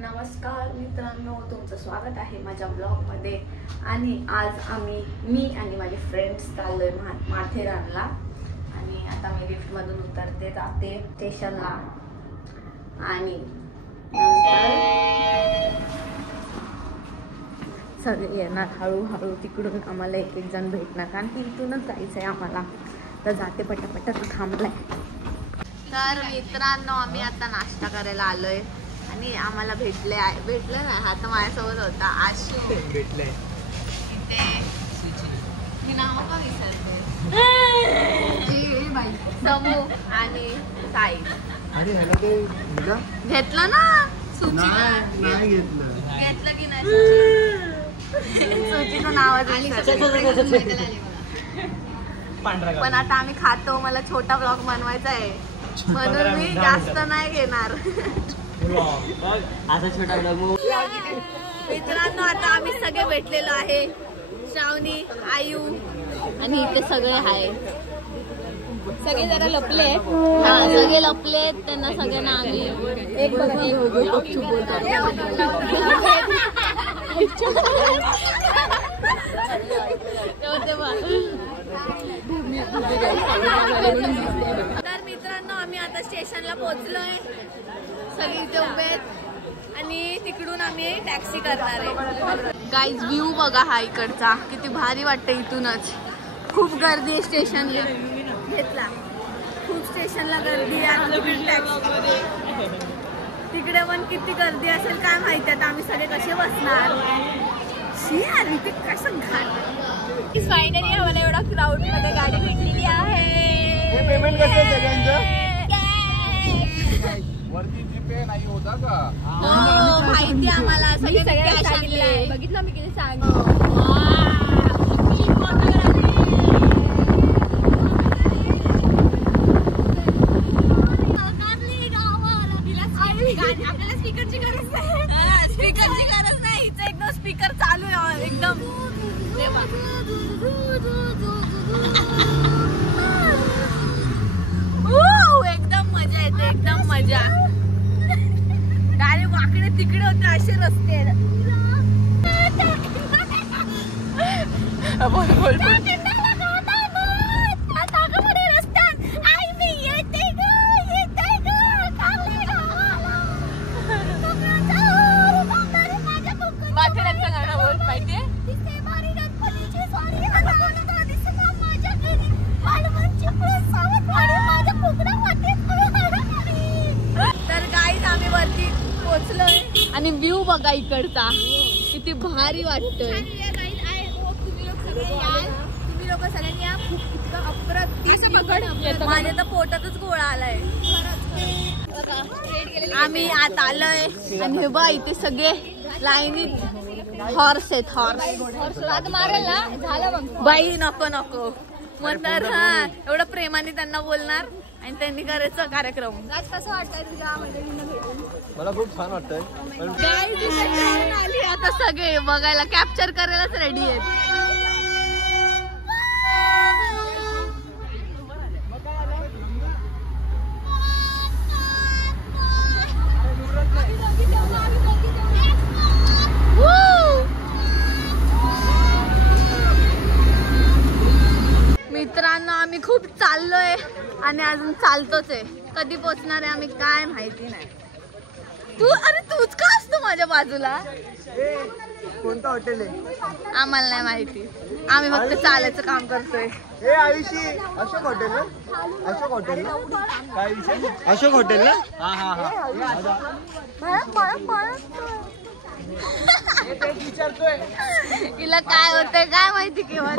नमस्कार मित्रांनो, तुमचं स्वागत आहे माझ्या ब्लॉगमध्ये. आणि आज मी आणि माझे फ्रेंड्स चाललोय माथेरानला. आणि आता मी लिफ्टमधून उतरते, जाते स्टेशनला आणि नंतर सगळे येणार हळूहळू. तिकडून आम्हाला एक एक जण भेटणार, कारण की इथूनच जायचं आहे आम्हाला. तर जाते पटापट, थांबलाय. तर मित्रांनो, आम्ही आता नाश्ता करायला आलोय आणि आम्हाला भेटलं नाही, हा तर माझ्यासोबत होता. आशू भेटलंय इथे, मी नाव का विसरते, समू आणि साई. अरे ह्याला ते घेतलं ना सुचीला, नाही घेतलं की नाही सुचीचं नावच पण आता आम्ही खातो. मला छोटा ब्लॉग बनवायचा आहे म्हणून मी जास्त नाही घेणार. मित्रांनो, आता आम्ही सगळे भेटलेलो आहे. श्रावणी, आयू आणि इथे सगळे आहे. सगळे जरा लपले, हा सगळे लपले. त्यांना सगळ्यांना आम्ही एक तर मित्रांनो, आम्ही आता स्टेशनला पोहोचलोय. सगळे इथे उभे आहेत आणि तिकडून आम्ही टॅक्सी करणार आहे. गाईज, व्ह्यू बघा हा इकडचा, किती भारी वाटतं इथूनच. खूप गर्दी आहे स्टेशनला. घेतला खूप स्टेशनला गर्दी आहे. तिकडे पण किती गर्दी असेल काय माहिती. आता आम्ही सगळे कसे बसणार. शी आली ते कसं घाट. फायनली आम्हाला एवढा क्राऊड मध्ये गाडी भेटलेली आहे. पेमेंट कसं सगळ्यांचं हो माहिती आम्हाला. सगळे बघितलं मी किती सांग. स्पीकरची गरज नाही, हिचं एकदम स्पीकर चालू आहे एकदम. एकदम मजा येते, एकदम मजा. गाडी वाकडे तिकडे होते असे रस्ते. माथेरानचं गाणं बोल माहितीये. तर गाईज, आम्ही वरती पोहोचलोय आणि व्ह्यू बघा इकडचा, किती भारी वाटतोय. तुम्ही लोक सगळ्यांनी या. खूप इतकं अप्रतिम. माझ्या तर पोटातच गोळा आलाय. आम्ही आत आलोय आणि हे बघ इथे सगळे लाईनीत हॉर्स आहेत. हॉर्स आत मारेल ना, झालं मग. बाई नको नको म्हणणार. हा, एवढं प्रेमाने त्यांना बोलणार आणि त्यांनी करायचं कार्यक्रम. कसं वाटतंय तुझ्या मैत्रिणींना भेटून? मला खूप छान वाटतंय. आली आता सगळे बघायला, कॅप्चर करायलाच रेडी आहेत. मित्रांनो, आम्ही खूप चाललोय आणि अजून चालतोच आहे. कधी पोहोचणार आहे आम्ही काय माहिती नाही. तूच का असतो माझ्या बाजूला? कोणतं हॉटेल आहे आम्हाला नाही माहिती. आम्ही फक्त चालायचं काम करतोय. हे आयुषी अशोक हॉटेल ना? अशोक हॉटेल ना? काय विषय? अशोक हॉटेल ना? हा हा हा. तिला काय होतंय काय माहिती. केव्हा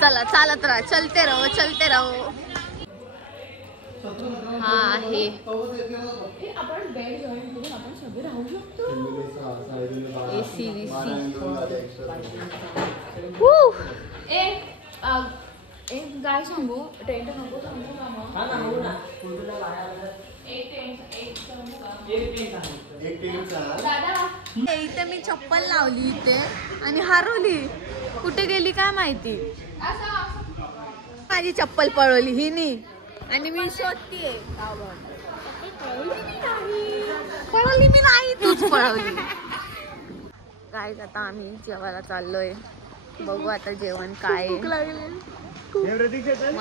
चला चालत राहा, चलते रहो चलते रहो. हा आहे AC VC. काय सांगू, टेंट नको सांगू ना. इथे मी चप्पल लावली इथे आणि हरवली. कुठे गेली काय माहिती. माझी चप्पल पळवली हिनी आणि मी शोधतीये. पळवली मी नाही, तूच पळवली. गाईज आता आम्ही जेवायला चाललोय. बघू आता जेवण काय. मग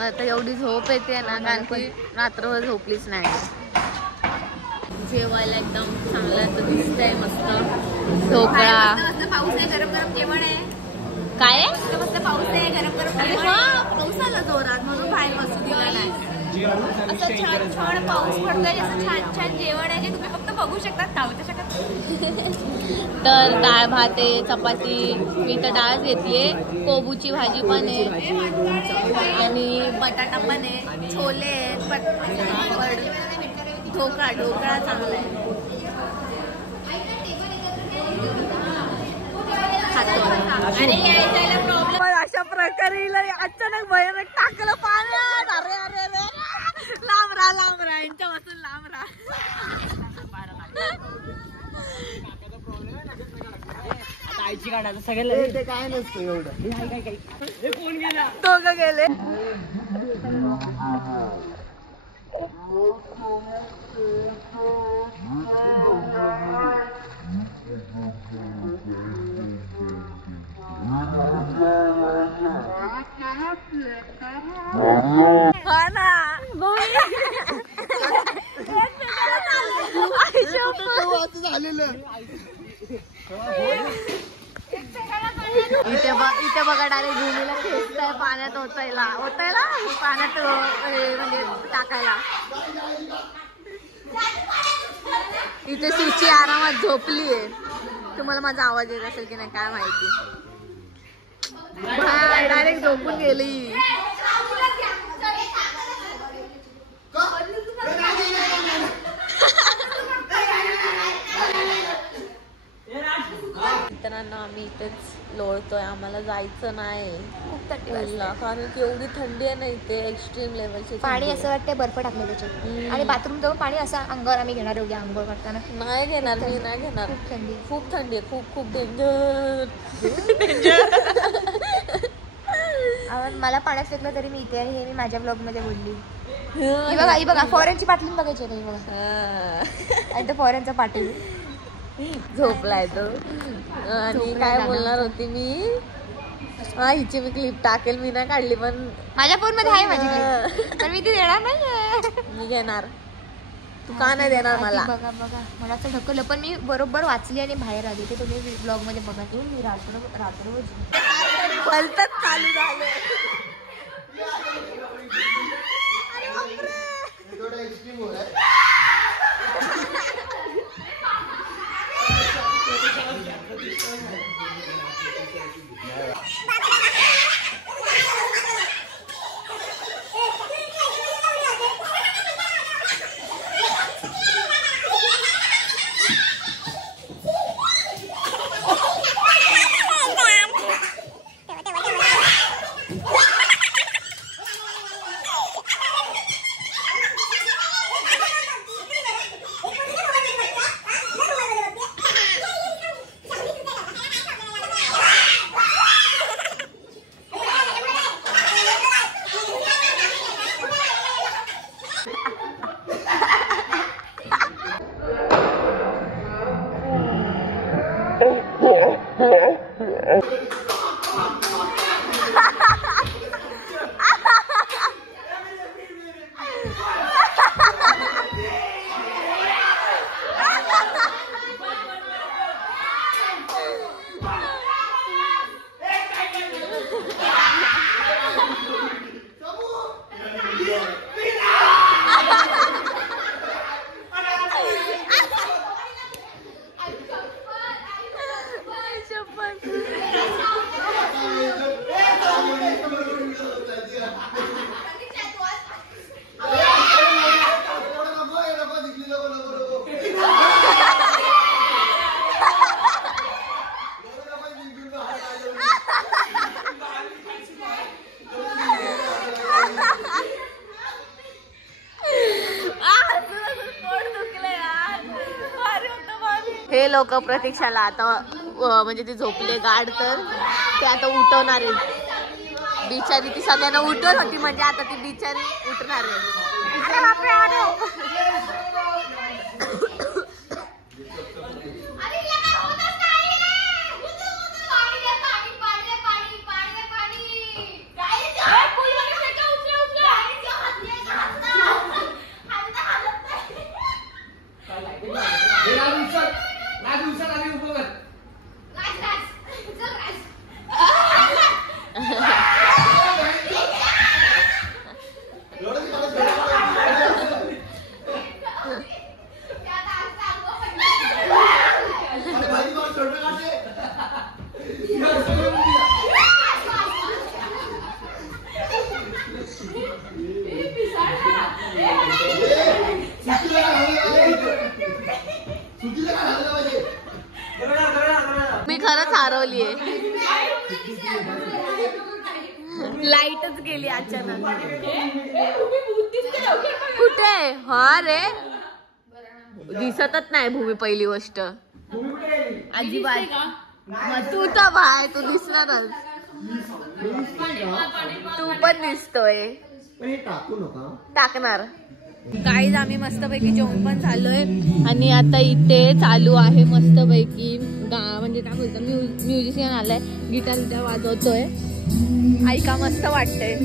आता एवढी झोप येते ना, कारण की रात्रभर झोपलीच नाही. जेवायला एकदम चांगलं दिसतंय, मस्त ढोकळा. पाऊस आहे, गरम गरम जेवण आहे. काय मस्त पाऊस आहे, गरम गरम. हा पाऊस आला जोरात म्हणून बाहेर बसू दिला नाही. असं छान छान पाऊस पडतोय, असं छान छान जेवण आहे जे तुम्ही फक्त बघू शकता, खाऊ शकत. तर डाळ भात आहे, चपाती, मी तर डाळच घेतलीये. कोबूची भाजी पण आहे आणि बटाटा पण आहे, छोले आहेत, ढोकळा चांगला आहे. अशा प्रकारे अचानक भयानक टाकलं पाण्यात. अरे अरे अरे लांब राहा यांच्यापासून लांब राहा. आईची काढायला सगळं ते काय नसतं एवढं. दोघं गेले. हा ना झालेलं. इथे बघा डायरेक्ट भूमीला खेचताय पाण्यात ओतायला पाण्यात म्हणजे टाकायला. इथे सुची आरामात झोपलीये. तुम्हाला माझा आवाज येत असेल की नाही काय माहिती. डायरेक्ट झोपून गेली. मित्रांनो आम्ही इथेच लोळतोय, आम्हाला जायचं नाही. खूप थंडी, कारण की एवढी थंडी आहे ना इथे, एक्स्ट्रीम लेवलची. पाणी असं वाटतं बर्फ टाकले त्याच्यात. आणि बाथरूम जाऊन पाणी असं अंगावर आम्ही घेणार एवढी आंघोळ करताना. नाही घेणार, मी नाही घेणार. खूप थंडी आहे, खूप खूप डेंजर. मला पाण्यात फेकलं तरी मी इथे, आणि हे मी माझ्या ब्लॉग मध्ये बोलली. ही बघा फॉरेनची बाटली बघायची नाही बघा. आणि तो फॉरेनचा पाटील झोपलाय तो. आणि काय बोलणार होती मी, हा हिची मी क्लिप टाकेल, मी ना काढली पण माझ्या फोन मध्ये आहे माझी, पण मी ती देणार नाही. मी घेणार, तू का नाही देणार मला. बघा मला असं ढकललं, पण मी बरोबर वाचली आणि बाहेर आली. ते तुम्ही ब्लॉग मध्ये बघा. मी रात्र भलतच चालू झालं. हे लोक प्रतीक्षाला आता म्हणजे ते झोपले गार्ड तर ते आता उठवणार आहे. बिचारी ती सगळ्यांना उठवत होती म्हणजे आता ती बिचारी उठणार आहे. अरे बापरे मी खरंच हरवलीये. लाईटच गेली अचानक. कुठे? हा रे दिसतच नाही भूमी. पहिली गोष्ट अजिबात. तू तर बाय तू दिसणारच. तू पण दिसतोय. टाकणार. गाईज आम्ही मस्तपैकी जेवण पण झालोय आणि आता इथे चालू आहे मस्तपैकी म्हणजे काय बोलतो म्युझिशियन आलाय. गिटार वाजवतोय. ऐका मस्त वाटतंय.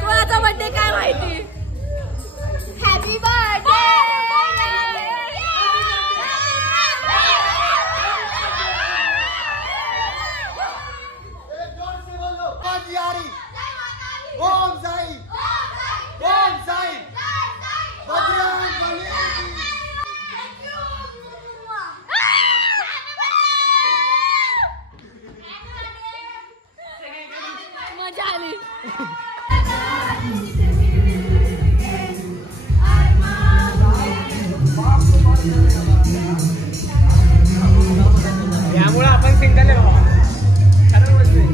कोणाचा बर्थडे काय माहिती. Happy birthday. ओम साई ओम साई मजा आली. यामुळे आपण सिंगल आहे बाबा. खरं बोलतोय.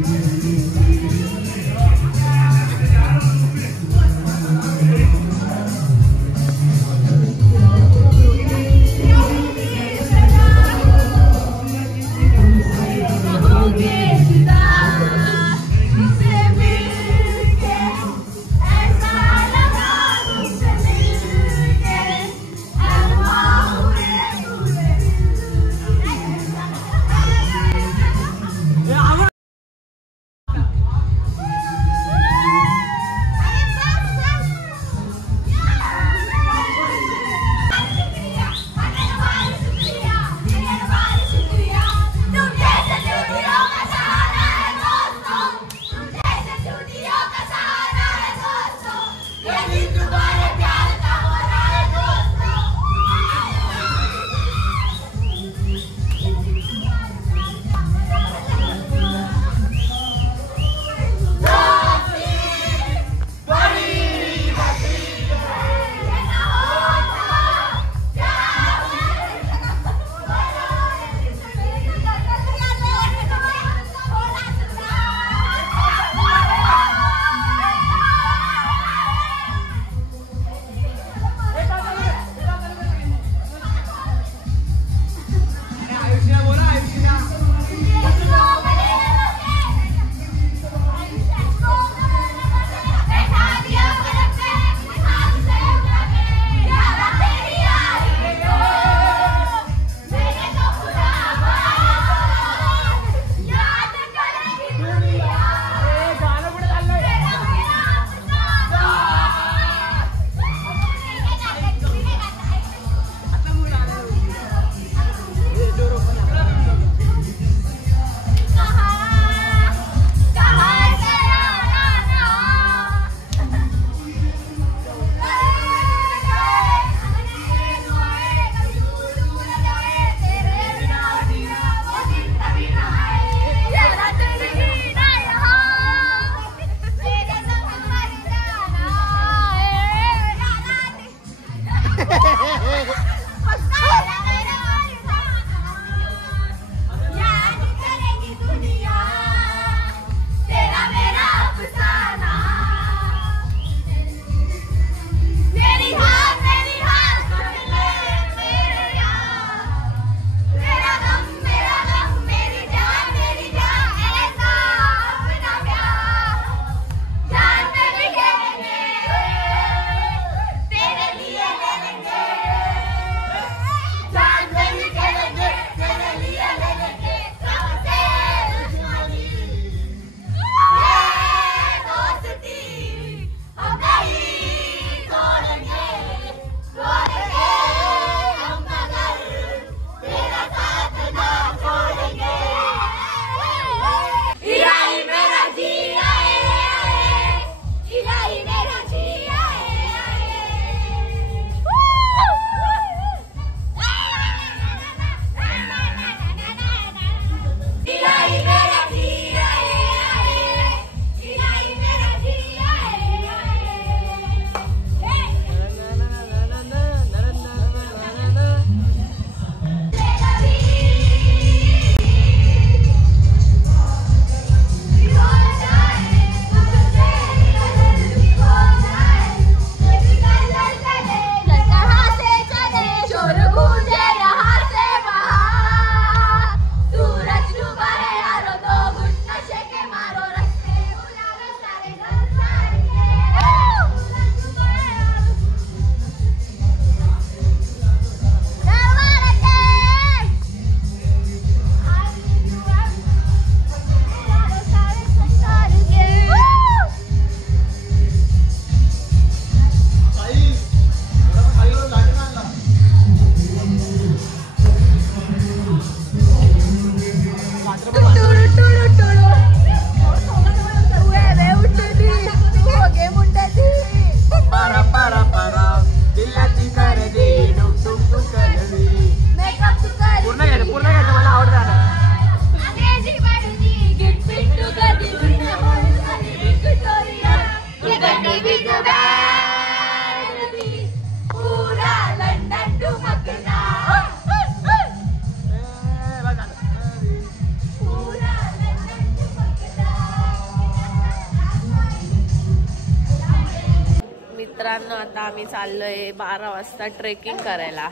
मित्रांनो आता आम्ही चाललोय 12 वाजता ट्रेकिंग करायला.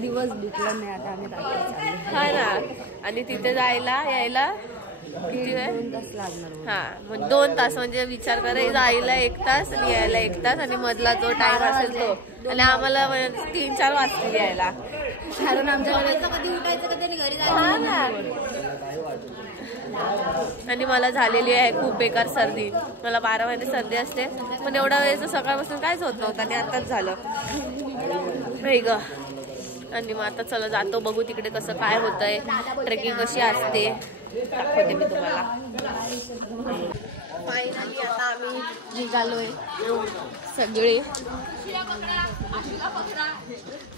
दिवस भेटला नाही आता आम्ही हा ना. आणि तिथे जायला यायला किती वेळ? 2 तास लागणार. हा मग 2 तास म्हणजे विचार करायला जायला 1 तास आणि यायला 1 तास आणि मधला जो टाइम असेल तो. आणि आम्हाला 3-4 वाजता यायला. कारण आमच्याकडे कधी उठायचं कधी घरी जायचं. आणि मला झालेली आहे खूप बेकार सर्दी. मला 12 महिने सर्दी असते पण एवढा वेळेचं सकाळपासून काहीच होत नव्हतं आणि आताच झालं नाही ग. आणि मग आता चला जातो बघू तिकडे कसं काय होतंय, ट्रेकिंग कशी असते दाखवते मी तुम्हाला. फायनली आता आम्ही निघालोय सगळे.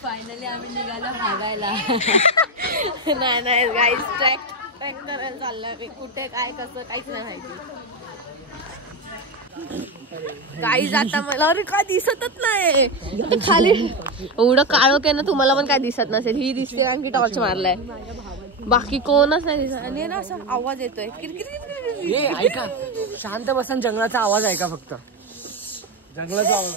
फायनली आम्ही निघालो हागायला. नाही गाईज ट्रॅक करायला चाललोय मी. कुठे काय कसं काहीच नाही माहिती. गाईज आता मला अरे काय दिसतच नाही खाली. एवढं काळोख आहे ना तुम्हाला पण काय दिसत नसेल. ही दिसते आणखी टॉर्च मारलाय बाकी कोणच नाही दिसत. आणि ना असा आवाज येतोय किरकिर. ऐका शांत बसन जंगलाचा आवाज ऐका फक्त. जंगलाचा आवाज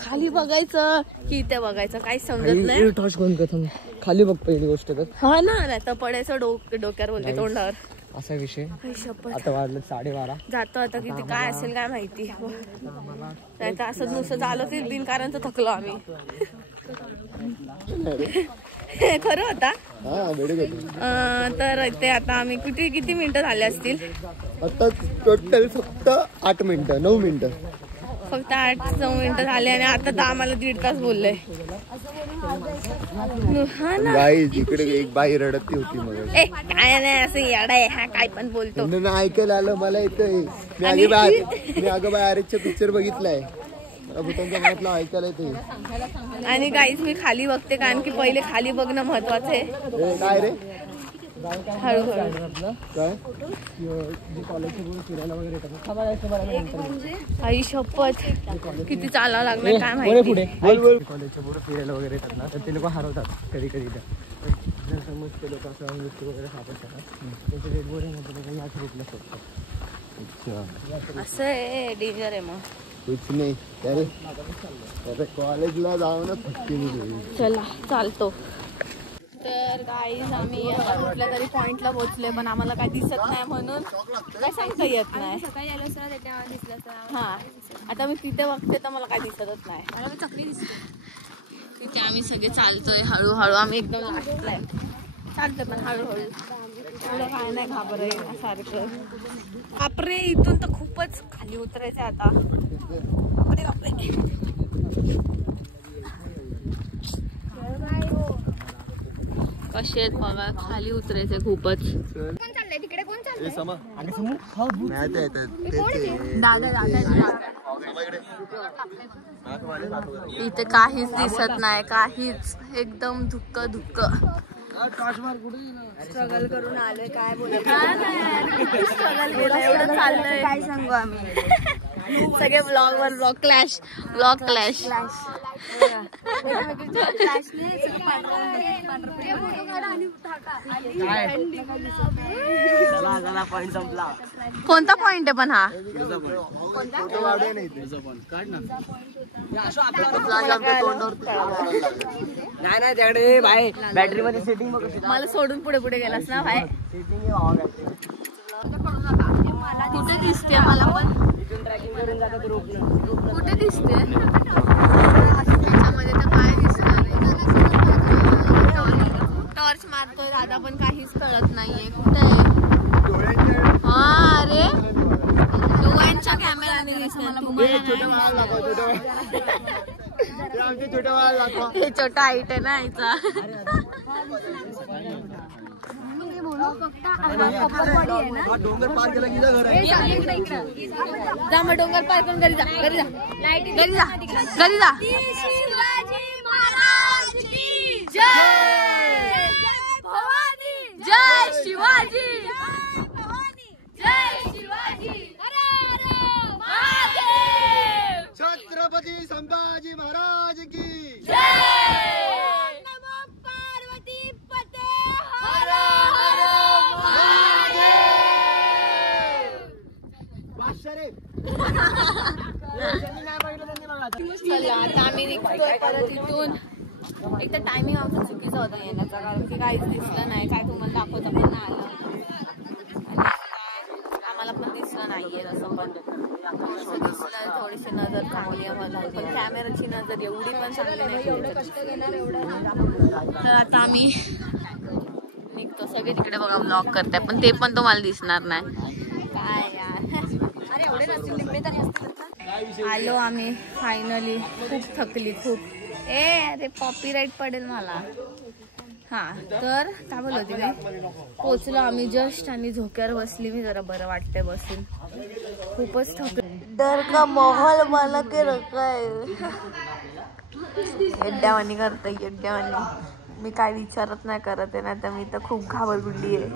खाली बघायचं की इथे बघायचं काही समजत नाही. टॉर्च बंद कर खाली बघ पहिली गोष्ट तर. हा ना नाही तर पडायचं डोक्यावर बोलते तोंडावर असा विषय. शपथ आता वाजलं 12:30. जातो आता किती काय असेल काय माहिती. नाही तर असं नुसतं झालं ते बिनकारण थकलो आम्ही. खरं होता. तर ते आता आम्ही किती मिनिटं झाले असतील. आता टोटल फक्त 8 मिनिटं 9 मिनिटं फक्त 8-9 मिनिटं झाले आणि आता तर आम्हाला 1.5 तास बोलले. हा ना गाईज इकडे एक बाई रडती होती मग. ए काय नाही असं येडा आहे हा काय पण बोलतो. ऐकायला आलं मला येतंय. मी अगं बाय आरेच्या पिक्चर बघितलाय. मला भूतांच्या मनातलं ऐकायला येते. आणि गाईज मी खाली बघते कारण की पहिले खाली बघणं महत्वाचं आहे. काय रे हळूहळू आई शपथ किती चालावं लागलं काय माहिती. कॉलेजच्या पुढे फिरायला वगैरे येतात ना तर ते लोक हरवतात कधी कधी. समज ते लोक असं वस्तू वगैरे सापडतात त्याचे याच रूटला शोधतात. असं आहे डेंजर आहे मग. कुछ नाही अरे कॉलेजला जाऊ ना फक्ती. चला चालतो. तर गाईज आम्ही आता कुठल्या तरी पॉइंटला पोहोचलोय पण आम्हाला काय दिसत नाही म्हणून काय सांगता येत नाही. सकाळी आलो असं त्याच्या दिसलं असतं. हा आता मी तिथे बघते तर मला काय दिसतच नाही. मला चकली दिसते. तिथे आम्ही सगळे चालतोय हळूहळू. आम्ही एकदम लास्टला चालतोय पण हळूहळू. एवढं काय नाही घाबरायसारखं. बापरे इथून तर खूपच खाली उतरायचं आता. बापरे बापरे कसे आहेत बघा खाली उतरायचे खूपच. कोण चाललंय तिकडे? कोण चाललंय? इथे काहीच दिसत नाही काहीच. एकदम धुक्क धुक्क. स्ट्रगल करून आलोय काय बोलायचं. स्ट्रगल केलं एवढं चाललंय काय सांगू आम्ही. सगळे ब्लॉग क्लॅश. कोणता पॉइंट आहे पण हा? नाही त्याकडे भाई बॅटरी मध्ये सेटिंग बघ. मला सोडून पुढे पुढे गेलास ना भाई. कुठे दिसते मला पण? कुठे दिसते? त्याच्यामध्ये तर काय दिसणार आहे. टॉर्च मारतोय दादा पण काहीच कळत नाहीये कुठे आहे. हा अरे डोळ्यांच्या कॅमेराने दिसणार तुम्हाला. हे छोटा हाईट आहे ना आईचा. डोंगर पार केला की घर आहे. जा मग डोंगर पार करून घरी जा. घरी जा. शिवाजी महाराज की जय. जय शिवाजी. जय शिवाजी. छत्रपती संभाजी महाराज की जय. नमो पार्वती पते हर हर महादेव. चला आता आम्ही निघतोय परत इथून. एक तर टायमिंग आमचा चुकीचा होता येण्याचा, कारण की काहीच दिसलं नाही, काय तुम्हाला दाखवता पण नाही आलं आणि आम्हाला पण दिसलं नाहीये तसं. पण थोडंसं दिसलं, थोडीशी नजर चांगली आहे मला, पण कॅमेराची नजर एवढी पण चांगली नाही. तर आता आम्ही निघतो. सगळे तिकडे बघा ब्लॉग करताय, पण ते पण तुम्हाला दिसणार नाही. काय यार, आलो आम्ही फायनली. खूप थकली खूप. अरे कॉपीराईट पडेल मला. हा तर काय बोलत होती मी, पोचलो आम्ही जस्ट आणि झोक्यावर बसली मी. जरा बरं वाटतंय बसून, खूपच थकली. डर का माहौल मला के रखा है. येड्यावानी करतोय येड्यावानी. मी काय विचारत नाही करत आहे ना, तर मी तर खूप घाबरगुंडी आहे.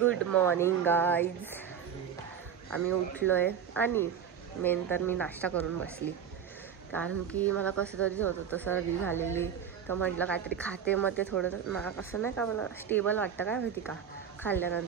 Good morning guys. आम्ही उठलोय आणि मेन तर मी नाश्ता करून बसली, कारण की मला कसं तरी होत होतं, सर्दी झालेली. तर म्हटलं काहीतरी खाते, मग ते थोडं मला कसं नाही का, मला स्टेबल वाटतं काय माहिती का खाल्ल्यानंतर.